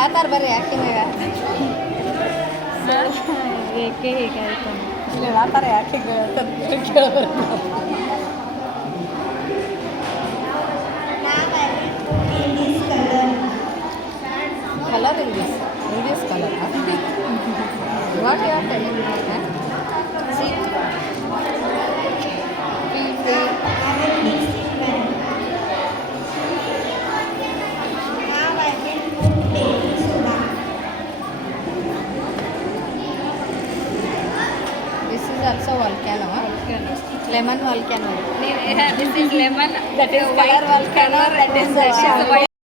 ಹೇಳತ್ತಾರ ಬರ್ರಿ ಆ್ಯಕ್ಟಿಂಗಾಗ ಏಕೆ ಹೀಗಾಯ್ತು ಹೇಳತ್ತಾರ ಆ್ಯಕ್ಟಿಂಗ್ ಕೇಳಬಾರ್ದು color in this color what you are telling me see this is also volcano lemon volcano this is lemon that is color volcano that is white